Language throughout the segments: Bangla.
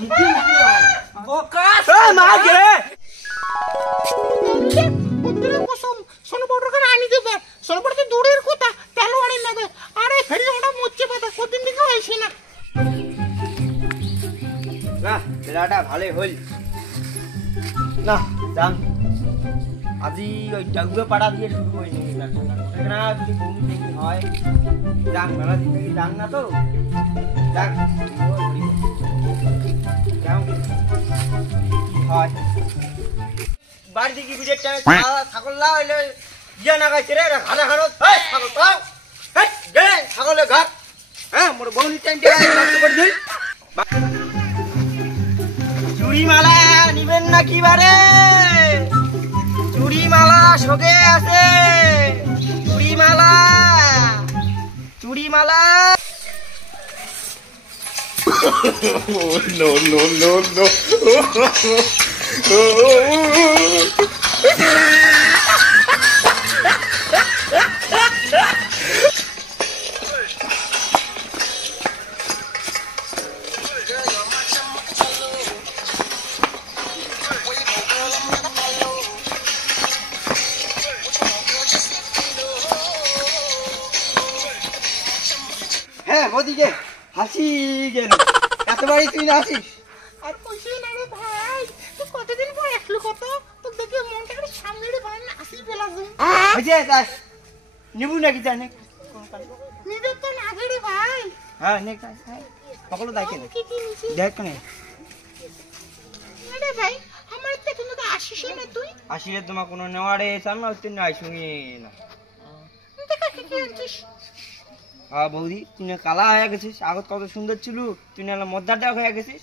মুখে মুখে বকাস মা কে পুত্রের কসম সোনবড়কে আনি দেবে সোনবড় তো দূরের কথা তেলোয়ারি নেবে আরে ফেরি ওটা মুচ্ছে পাতা কতদিন থেকে হইছে না না বেলাটা ভালোই হল না যান আজি ওই ডাগুয়ে পাড়া দিয়ে শুরু হয়নি এখানে যদি বমি দেখি হয় যান মেলা দিন থেকে যান না তো যান হয় বাড়ি থেকে বিজের টাইমে ছাগল না হইলে ইয়ে না গাইছে রে ঘাড়া ঘাড়ো ছাগল পাও গে ছাগলের ঘাট হ্যাঁ মোর বৌনি টাইম করে দিই চুড়ি মালা নিবেন না কি বারে চুড়ি মালা সগে আছে চুড়ি মালা no, no, no, no. হ্যাঁ ওদিকে হাসি গেল এতবারই তুই না আসিস আর কইছে না রে ভাই তুই কতদিন পর আসলো কত তো দেখে মনটা করে সামনে রে ভাই না আসি পেলাম হয়েছে তাই নিবু নাকি জানে নিজে তো লাগে রে ভাই হ্যাঁ নেক সকলো দেখে কি কি নিছি দেখ নে আরে ভাই আমার তো তুমি তো আসিস না তুই আসিলে তোমার কোনো নেওয়ারে সামনে হচ্ছে না শুনি না দেখা কি আনছিস হ্যাঁ বৌদি তুই না কালা হয়ে গেছিস আগত কত সুন্দর ছিল তুই না মদ্দার ডাক হয়ে গেছিস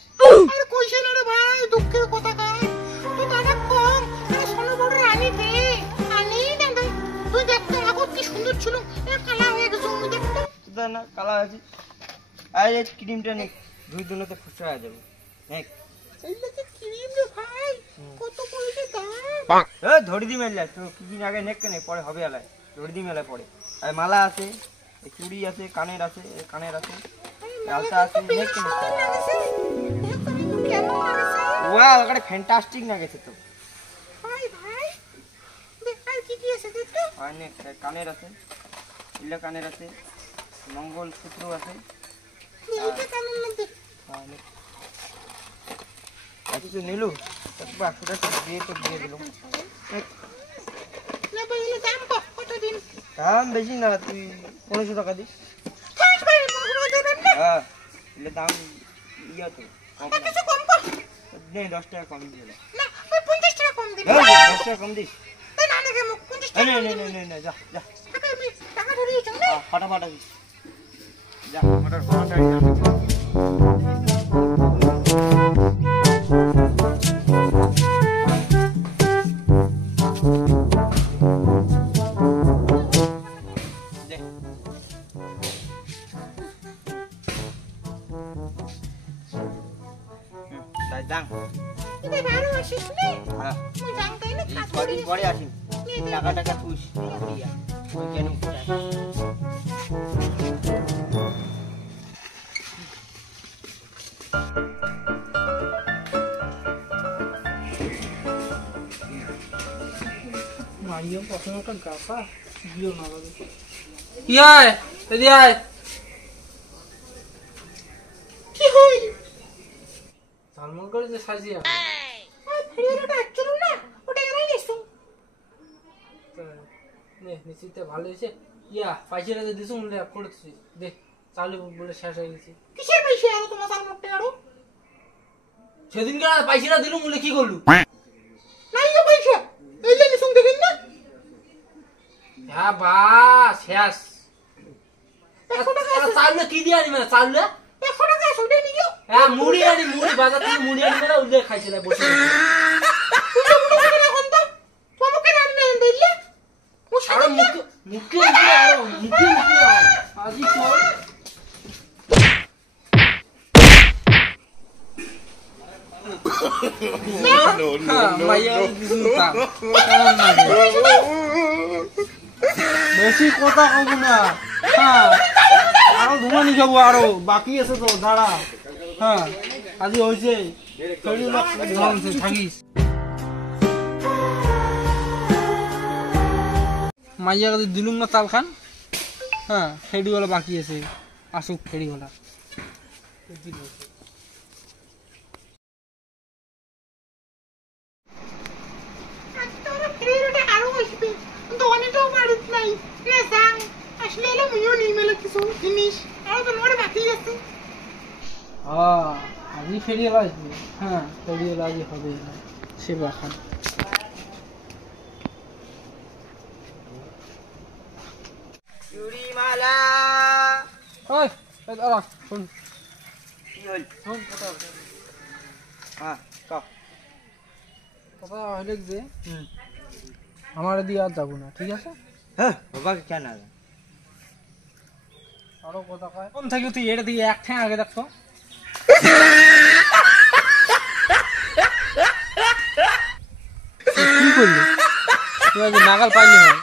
আরে কইছে না রে ভাই দুঃখের কথা কাই তুই দাদা কম আরে সোনা বড় রানী দে আনি দাদা তুই দেখতে আগত কি সুন্দর ছিল এ কালা হয়ে গেছে তুই দেখতে তুই না কালা হয়েছিস আর এই ক্রিমটা নে দুই দিনতে ফুসা হয়ে যাবে নেক এইটা কি ক্রিম রে ভাই কত পয়সা দাম এ ধরি দি মেলা তো কিছুদিন আগে নেক কেনে পরে হবে আলাই ধরি দি মেলা পরে আর মালা আছে চুড়ি আছে কানের আছে আলতা আছে নেক কেনে ওয়াও এটা ফ্যান্টাস্টিক লাগেছে তো ভাই ভাই দেখ আর কি কি আছে দেখতো আর নেক কানের আছে ইলা কানের আছে মঙ্গল সূত্র আছে এইটা কানের মধ্যে আর নেক কিছু নিলু তারপর আসলে দিয়ে তো দিয়ে দিল না ভাই এর দাম কত দিন দাম বেশি না তুই 1500 টাকা দিস ঠিক ভাই মনে দেবেন না হ্যাঁ এলে দাম ইয়া তো কম না কিছু কম কর নে 10 টাকা কম দিয়ে না ওই 50 টাকা কম দিবি 10 টাকা কম দিস তাই না নাকি 50 টাকা নে যা টাকা আমি টাকা ধরিয়ে চল না ফাটাফাটা দিস যা মোটর ফাটাই দাং এটা ভালো আসিস নে হ্যাঁ তুই জানতাই না কাজ কদিন পরে আসিস টাকা তুইস দিয়া ওই কেন মাইয়া প্রথমে একটা গাছা দিও না লাগে ইয়াই এদি আয় কি হইল সালমান করে যে সাজিয়া আর ভিডিওটা চলো না ওটা এরাই নিছো নে নিশ্চিত ভালো হয়েছে ইয়া পয়সাটা যে দিছো মূল্য করতেছি দেখ চালু বলে শেষ হয়ে গেছে কিসের পয়সা আর তোমার সাল মোটে আরো সেদিন কেন পয়সাটা দিলু মূল্য কি করলু নাই তো পয়সা এই যে নিছো দেখেন না হ্যাঁ বা শেষ চালু কি দিয়া আনি মানে চালু 100 টাকা সৌদে নিও হ্যাঁ মুড়ি বাজার থেকে মুড়ি আনি মানে উল্লেখ খাইছিল বসে আরে মুখে আজি কর No, no, no, মাইয়া no. দিছুতা বেশি কথা কব না হ্যাঁ আরো ধুমানি যাবো আরো বাকি আছে তো দাঁড়া হ্যাঁ আজি হয়েছে ফেরিওয়ালা ভাঙছে, থাকিস। মাইয়া কাছে দিলুম না তাল খান, হ্যাঁ ফেরিওয়ালা বাকি আছে, আসুক ফেরিওয়ালা। আজকে ওরা ফেরিওয়ালাটা আরো আসবে, কিন্তু অনেকটাও বাড়িত নাই। না যাং, আসলে এলে মুইও নিয়ে মেলে কিছু জিনিস, আরো তো লোড়ে বাকি আছে। হ্যাঁ আজি ফেরিওয়ালা আসবে, হ্যাঁ ফেরিওয়ালা আজি হবে সেবা খান। চুড়িমালা ওই দাঁড়া, শোন কি হল? শোন কথা আছে। হ্যাঁ ক। কথা হইলে যে আমার দিয়ে আর যাবো না, ঠিক আছে? হ্যাঁ বাবাকে কেন আগে? আরো কথা কয় কোন থাকি তুই এটা দিয়ে এক ঠ্যাং আগে দেখতো। কি করলি তুই? আজ নাগাল পাইলি হয়।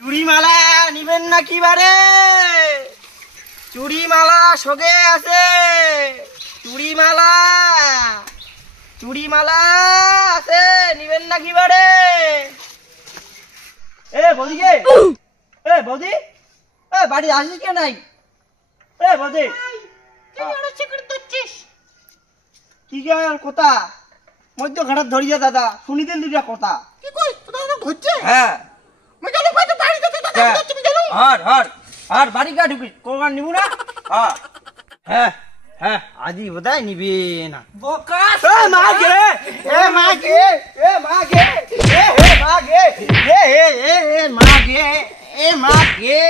চুড়িমালা নিবেন না কি বারে? চুড়িমালা সগে আছে, চুড়িমালা চুড়িমালা আছে, নিবেন না কি বারে? এ বৌদি কে? এ বৌদি, এ বাড়ি আসিস কে নাই? এ বৌদি তুই ওরা সিকিউরিটি দিচ্ছিস? কি কে আর কথা মধ্য ঘাটার ধরিয়া দাদা শুনিতেন দুটা কথা। কি কই তোরা তো ঘুরছে? হ্যাঁ মই জানো ভাই তো বাড়ি যেতে দাদা তুমি জানো? আর বাড়ি গা ঢুকি কোন নিবু না? হ্যাঁ হ্যাঁ আজি বোধহয় নিবি না। বকাস এ মা গে, এ মা গে, এ মা গে, এ মা গে, এ মা গে, এ মা গে।